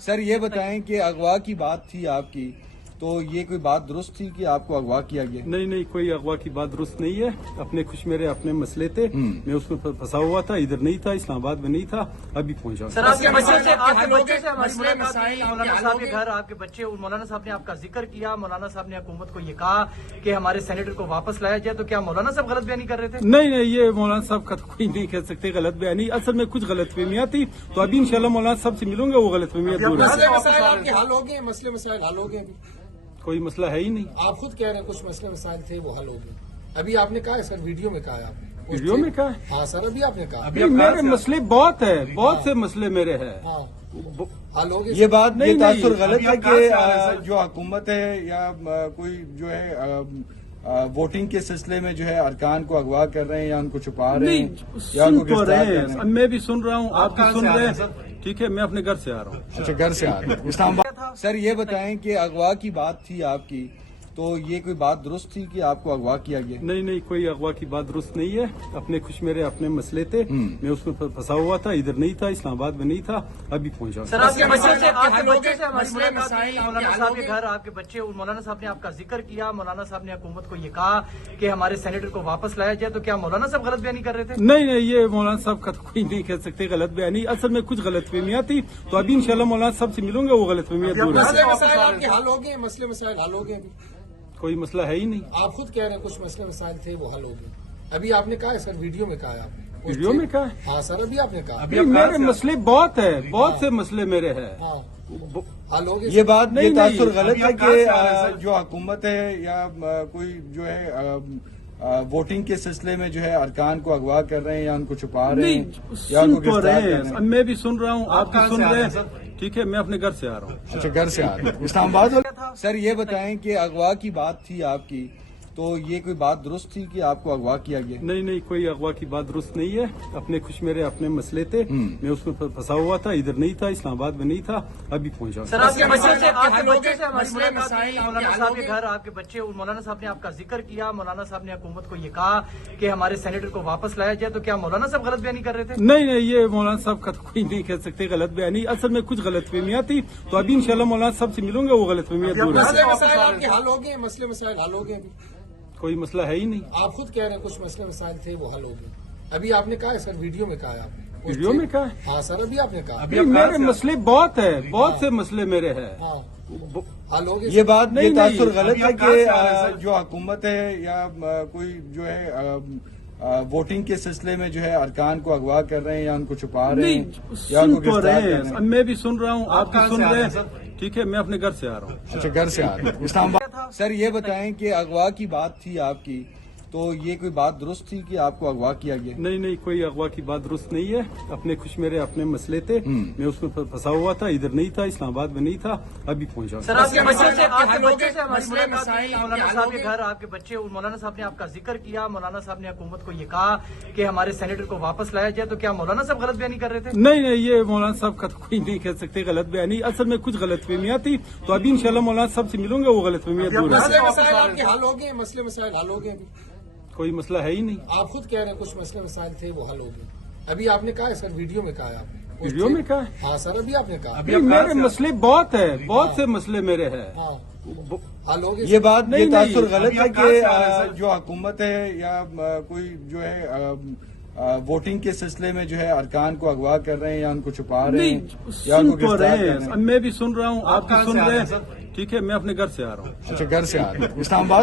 سر یہ بتائیں کہ اغوا کی بات تھی آپ کی، تو یہ کوئی بات درست تھی کہ آپ کو اغوا کیا گیا؟ نہیں کوئی اغوا کی بات درست نہیں ہے. اپنے خوش میرے اپنے مسئلے تھے. میں اس میں پھنسا ہوا تھا، ادھر نہیں تھا، اسلام آباد میں نہیں تھا، ابھی پہنچا. سر آپ کے بچے سے ہماری ملاقات ہوئی، مولانا صاحب کے گھر آپ کے بچے، مولانا صاحب نے آپ کا ذکر کیا، مولانا صاحب نے حکومت کو یہ کہا کہ ہمارے سینیٹر کو واپس لایا جائے، تو کیا مولانا صاحب غلط بیانی کر رہے تھے؟ نہیں یہ مولانا صاحب کا تو کوئی نہیں کہہ سکتے غلط بیانی. اصل میں کچھ غلط فہمیاں تھی، تو ابھی انشاءاللہ مولانا صاحب سے ملوں گا، وہ غلط فہمیاں دور ہو جائیں. حل ہو گئے مسئلے مسائل حل ہو گئے؟ کوئی مسئلہ ہے ہی نہیں. آپ خود کہہ رہے ہیں کچھ مسئلے مسائل تھے وہ حل ہو گئے. ابھی آپ نے کہا ہے سر، ویڈیو میں کہا ہے آپ نے. ویڈیو میں کہا ہے؟ ہاں سر، ابھی آپ نے کہا. میرے مسئلے بہت ہے، بہت سے مسئلے میرے ہیں. ہاں حل ہو گئے. یہ بات نہیں، یہ تاثر نہیں. غلط ہے کہ جو حکومت ہے یا کوئی جو ہے ووٹنگ کے سلسلے میں جو ہے ارکان کو اغوا کر رہے ہیں یا ان کو چھپا رہے ہیں یا ان کو سن تو گرفتار رہے کر رہے ہیں. ہیں؟ میں بھی سن رہا ہوں، آپ بھی سن رہے ہیں. ٹھیک ہے، میں اپنے گھر سے آ رہا ہوں. اچھا، گھر سے آ رہے ہیں اسلام آباد. سر یہ بتائیں کہ اغوا کی بات تھی آپ کی، تو یہ کوئی بات درست تھی کہ آپ کو اغوا کیا گیا؟ نہیں کوئی اغوا کی بات درست نہیں ہے. اپنے خوش میرے اپنے مسئلے تھے. میں اس میں پھنسا ہوا تھا، ادھر نہیں تھا، اسلام آباد میں نہیں تھا، ابھی پہنچا. سر آپ کے بچے سے ہماری ملاقات ہوئی، مولانا صاحب کے گھر آپ کے بچے، مولانا صاحب نے آپ کا ذکر کیا، مولانا صاحب نے حکومت کو یہ کہا کہ ہمارے سینیٹر کو واپس لایا جائے، تو کیا مولانا صاحب غلط بیانی کر رہے تھے؟ نہیں یہ مولانا صاحب کا تو کوئی نہیں کہہ سکتے غلط بیانی. اصل میں کچھ غلط فہمیاں تھی، تو ابھی انشاءاللہ مولانا صاحب سے ملوں گا، وہ غلط فہمیاں دور ہو جائیں. مسئلے مسائل آپ کے حل ہو گئے؟ مسئلے مسائل حل ہو گئے؟ کوئی مسئلہ ہے ہی نہیں. آپ خود کہہ رہے ہیں کچھ مسئلے مسائل تھے وہ حل ہو گئے. ابھی آپ نے کہا ہے سر، ویڈیو میں کہا ہے آپ نے. ویڈیو میں کہا ہے؟ ہاں سر، ابھی آپ نے کہا. میرے مسئلے بہت ہے، بہت سے مسئلے میرے ہیں. ہاں حل ہو گئے. یہ بات یہ نہیں. تاثر غلط ہے کہ جو حکومت ہے یا کوئی جو ہے ووٹنگ کے سلسلے میں جو ہے ارکان کو اغوا کر رہے ہیں یا ان کو چھپا رہے ہیں یا ان کو سن تو گرفتار رہے کر رہے ہیں. ہیں؟ میں بھی سن رہا ہوں، آپ بھی سن رہے ہیں. ٹھیک ہے، میں اپنے گھر سے آ رہا ہوں. اچھا، گھر سے آ رہے ہیں اسلام آباد. سر یہ بتائیں کہ اغوا کی بات تھی آپ کی، تو یہ کوئی بات درست تھی کہ آپ کو اغوا کیا گیا؟ نہیں کوئی اغوا کی بات درست نہیں ہے. اپنے خوش میرے اپنے مسئلے تھے. میں اس میں پھنسا ہوا تھا، ادھر نہیں تھا، اسلام آباد میں نہیں تھا، ابھی پہنچا. سر آپ کے بچے سے ہماری ملاقات ہوئی، مولانا صاحب کے گھر آپ کے بچے، مولانا صاحب نے آپ کا ذکر کیا، مولانا صاحب نے حکومت کو یہ کہا کہ ہمارے سینیٹر کو واپس لایا جائے، تو کیا مولانا صاحب غلط بیانی کر رہے تھے؟ نہیں یہ مولانا صاحب کا تو کوئی نہیں کہہ سکتے غلط بیانی. اصل میں کچھ غلط فہمیاں تھی، تو ابھی انشاءاللہ مولانا صاحب سے ملوں گا، وہ غلط فہمیاں دور ہو جائیں. مسئلے مسائل آپ کے حل ہو گئے؟ مسئلے مسائل حل ہو گئے؟ کوئی مسئلہ ہے ہی نہیں. آپ خود کہہ رہے ہیں کچھ مسئلے مسائل تھے وہ حل ہو گئے. ابھی آپ نے کہا ہے سر، ویڈیو میں کہا ہے آپ نے. ویڈیو میں کہا ہے؟ ہاں سر، ابھی آپ نے کہا. میرے مسئلے بہت ہے، بہت سے مسئلے میرے ہیں. ہاں حل ہو گئے. یہ بات یہ نہیں. تاثر غلط ہے کہ جو حکومت ہے یا کوئی جو ہے ووٹنگ کے سلسلے میں جو ہے ارکان کو اغوا کر رہے ہیں یا ان کو چھپا رہے ہیں یا ان کو سن تو گرفتار رہے کر رہے ہیں. ہیں؟ میں بھی سن رہا ہوں، آپ بھی سن رہے ہیں. ٹھیک ہے، میں اپنے گھر سے آ رہا ہوں. اچھا، گھر سے آ رہے ہیں اسلام آباد. سر یہ بتائیں کہ اغوا کی بات تھی آپ کی، تو یہ کوئی بات درست تھی کہ آپ کو اغوا کیا گیا؟ نہیں کوئی اغوا کی بات درست نہیں ہے. اپنے خوش میرے اپنے مسئلے تھے. میں اس میں پھنسا ہوا تھا، ادھر نہیں تھا، اسلام آباد میں نہیں تھا، ابھی پہنچا. سر آپ کے بچے سے ہماری ملاقات ہوئی، مولانا صاحب کے گھر آپ کے بچے، مولانا صاحب نے آپ کا ذکر کیا، مولانا صاحب نے حکومت کو یہ کہا کہ ہمارے سینیٹر کو واپس لایا جائے، تو کیا مولانا صاحب غلط بیانی کر رہے تھے؟ نہیں یہ مولانا صاحب کا تو کوئی نہیں کہہ سکتے غلط بیانی. اصل میں کچھ غلط فہمیاں تھی، تو ابھی انشاءاللہ مولانا صاحب سے ملوں گا، وہ غلط فہمیاں دور ہو جائیں. مسئلے مسائل آپ کے حل ہو گئے؟ مسئلے مسائل حل ہو گئے؟ کوئی مسئلہ ہے ہی نہیں. آپ خود کہہ رہے ہیں کچھ مسئلے مسائل تھے وہ حل ہو گئے. ابھی آپ نے کہا ہے سر، ویڈیو میں کہا ہے آپ نے. ویڈیو میں کہا ہے؟ ہاں سر، ابھی آپ نے کہا. میرے مسئلے بہت ہے، بہت سے مسئلے میرے ہیں. ہاں حل ہو گئے. یہ بات یہ نہیں. تاثر غلط ہے کہ جو حکومت ہے یا کوئی جو ہے ووٹنگ کے سلسلے میں جو ہے ارکان کو اغوا کر رہے ہیں یا ان کو چھپا رہے ہیں یا ان سن کو تو گرفتار رہے کر رہے ہیں. ہیں؟ میں بھی سن رہا ہوں، آپ بھی سن رہے ہیں. ٹھیک ہے، میں اپنے گھر سے آ رہا ہوں. اچھا، گھر سے آ رہے ہیں اسلام آباد.